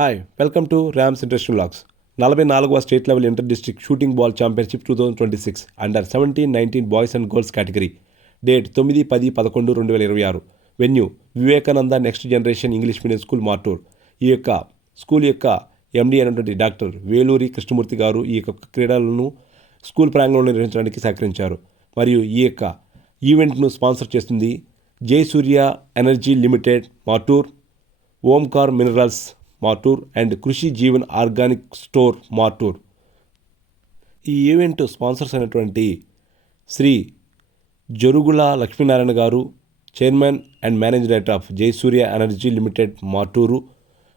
Hi welcome to Rams interesting vlogs. 44వ state level inter district shooting ball championship 2026 under 17-19 boys and girls category. Date 9-10-11-2026. Venue Vivekananda next generation English medium school, Martur. ఈ యొక్క school యొక్క ఎండి అయినటువంటి doctor Veluri Krishnamurthy గారు ఈ యొక్క క్రీడలను స్కూల్ ప్రాంగణంలో నిర్వహించడానికి సహకరించారు. మరియు ఈ యొక్క ఈవెంట్ను స్పాన్సర్ చేస్తుంది Jayasurya energy limited Martur, Omkar minerals Martur and Krishi Jeevan organic store Martur. ఈ ఈవెంట్ స్పాన్సర్స్ అయినటువంటి Shri Jarugula Lakshminarayana garu, chairman and managing director of Jayasurya energy limited Martur,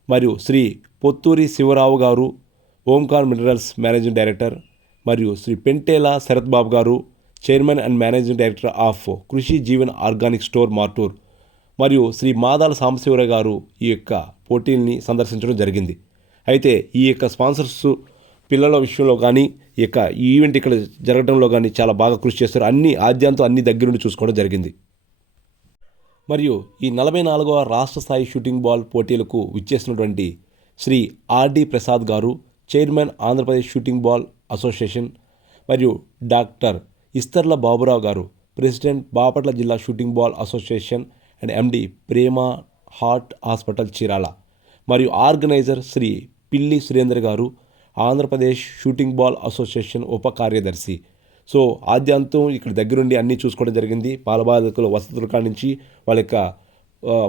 మరియు శ్రీ పొత్తూరి శివరావు గారు, ఓంకార్ మినరల్స్ మేనేజింగ్ డైరెక్టర్, మరియు శ్రీ పెంటేల శరత్ బాబు గారు, chairman and managing director of కృషి జీవన్ ఆర్గానిక్ స్టోర్ మార్టూర్, మరియు శ్రీ మాదాల సాంబశివరావు గారు ఈ యొక్క పోటీల్ని సందర్శించడం జరిగింది. అయితే ఈ యొక్క స్పాన్సర్స్ పిల్లల విషయంలో కానీ ఈ యొక్క ఈవెంట్ ఇక్కడ జరగడంలో కానీ చాలా బాగా కృషి చేస్తారు. అన్ని ఆద్యంతో అన్ని దగ్గరుండి చూసుకోవడం జరిగింది. మరియు ఈ 44వ రాష్ట్ర స్థాయి షూటింగ్ బాల్ పోటీలకు విచ్చేసినటువంటి శ్రీ ఆర్డి ప్రసాద్ గారు, chairman Andhra Pradesh shooting ball association, మరియు డాక్టర్ ఇస్తర్ల బాబురావు గారు, ప్రెసిడెంట్ బాపట్ల జిల్లా shooting ball association and MD Prema heart hospital Chirala, మరియు ఆర్గనైజర్ శ్రీ పిల్లి సురేందర్ గారు, ఆంధ్రప్రదేశ్ షూటింగ్ బాల్ అసోసియేషన్ ఉప కార్యదర్శి. సో ఆద్యంతం ఇక్కడ దగ్గరుండి అన్నీ చూసుకోవడం జరిగింది. బాలబాలికల వసతుల కాడి నుంచి వాళ్ళ యొక్క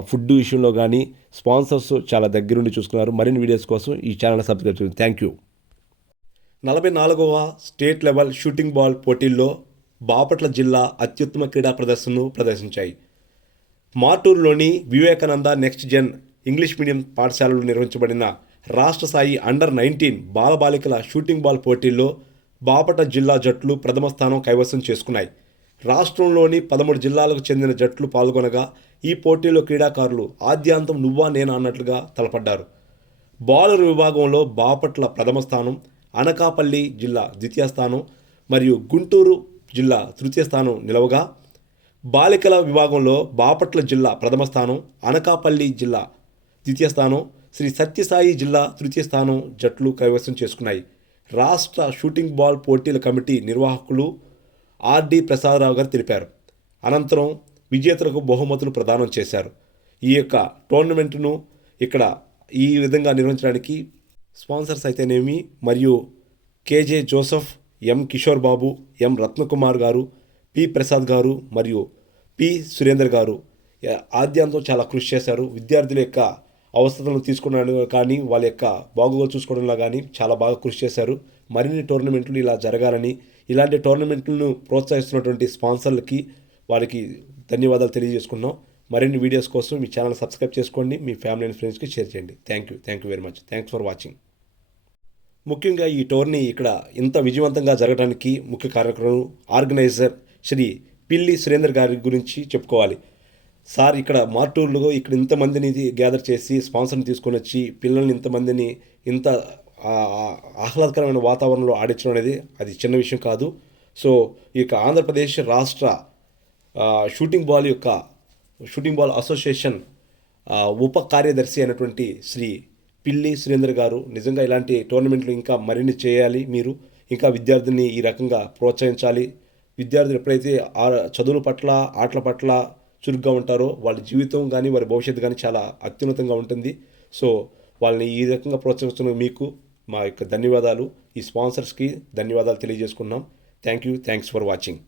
ఫుడ్ విషయంలో కానీ స్పాన్సర్స్ చాలా దగ్గరుండి చూసుకున్నారు. మరిన్ని వీడియోస్ కోసం ఈ ఛానల్ సబ్స్క్రైబ్ చేయండి. Thank you. 44వ స్టేట్ లెవెల్ షూటింగ్ బాల్ పోటీల్లో బాపట్ల జిల్లా అత్యుత్తమ క్రీడా ప్రదర్శనను ప్రదర్శించాయి. మార్టూరులోని Vivekananda next gen English medium పాఠశాలలో నిర్వహించబడిన రాష్ట్ర స్థాయి అండర్ 19 బాలబాలికల షూటింగ్ బాల్ పోటీల్లో బాపట్ల జిల్లా జట్లు ప్రథమ స్థానం కైవసం చేసుకున్నాయి. రాష్ట్రంలోని 13 జిల్లాలకు చెందిన జట్లు పాల్గొనగా ఈ పోటీలో క్రీడాకారులు ఆద్యాంతం నువ్వా నేనా అన్నట్లుగా తలపడ్డారు. బౌలర్ విభాగంలో బాపట్ల ప్రథమ స్థానం, అనకాపల్లి జిల్లా ద్వితీయ స్థానం మరియు గుంటూరు జిల్లా తృతీయ స్థానం నిలవగా, బాలికల విభాగంలో బాపట్ల జిల్లా ప్రథమ స్థానం, అనకాపల్లి జిల్లా ద్వితీయ స్థానం, శ్రీ సత్యసాయి జిల్లా తృతీయ స్థానం జట్లు కైవసం చేసుకున్నాయి. రాష్ట్ర షూటింగ్ బాల్ పోటీల కమిటీ నిర్వాహకులు ఆర్డి ప్రసాదరావు గారు తెలిపారు. అనంతరం విజేతలకు బహుమతులు ప్రదానం చేశారు. ఈ యొక్క టోర్నమెంట్ను ఇక్కడ ఈ విధంగా నిర్వహించడానికి స్పాన్సర్స్ అయితేనేమి మరియు కేజే జోసఫ్, ఎం కిషోర్ బాబు, ఎం రత్నకుమార్ గారు, పి ప్రసాద్ గారు మరియు పి సురేందర్ గారు ఆద్యంతో చాలా కృషి చేశారు. విద్యార్థుల యొక్క అవసరాలను తీసుకోవడానికి కానీ వాళ్ళ యొక్క బాగోగులు చూసుకోవడంలో కానీ చాలా బాగా కృషి చేశారు. మరిన్ని టోర్నమెంట్లు ఇలా జరగాలని, ఇలాంటి టోర్నమెంట్లను ప్రోత్సహిస్తున్నటువంటి స్పాన్సర్లకి వారికి ధన్యవాదాలు తెలియజేసుకున్నాం. మరిన్ని వీడియోస్ కోసం మీ ఛానల్ సబ్స్క్రైబ్ చేసుకోండి, మీ ఫ్యామిలీ అండ్ ఫ్రెండ్స్కి షేర్ చేయండి. Thank you very much. Thanks for watching. ముఖ్యంగా ఈ టోర్నీ ఇక్కడ ఇంత విజయవంతంగా జరగడానికి ముఖ్య కారకులు ఆర్గనైజర్ శ్రీ పిల్లి సురేందర్ గారి గురించి చెప్పుకోవాలి. సార్ ఇక్కడ మార్టూర్లో ఇక్కడ ఇంతమందిని గ్యాదర్ చేసి స్పాన్సర్ని తీసుకొని వచ్చి పిల్లల్ని ఇంతమందిని ఇంత ఆహ్లాదకరమైన వాతావరణంలో ఆడించడం అనేది అది చిన్న విషయం కాదు. సో ఈ యొక్క ఆంధ్రప్రదేశ్ రాష్ట్ర షూటింగ్ బాల్ అసోసియేషన్ ఉప కార్యదర్శి అయినటువంటి శ్రీ పిల్లి సురేందర్ గారు నిజంగా ఇలాంటి టోర్నమెంట్లు ఇంకా మరిన్ని చేయాలి. మీరు ఇంకా విద్యార్థిని ఈ రకంగా ప్రోత్సహించాలి. విద్యార్థులు ఎప్పుడైతే చదువుల పట్ల ఆటల పట్ల చురుగ్గా ఉంటారో వాళ్ళ జీవితం కానీ వారి భవిష్యత్తు కానీ చాలా అత్యున్నతంగా ఉంటుంది. సో వాళ్ళని ఈ రకంగా ప్రోత్సహిస్తున్న మీకు మా యొక్క ధన్యవాదాలు. ఈ స్పాన్సర్స్కి ధన్యవాదాలు తెలియజేసుకున్నాం. Thanks for watching.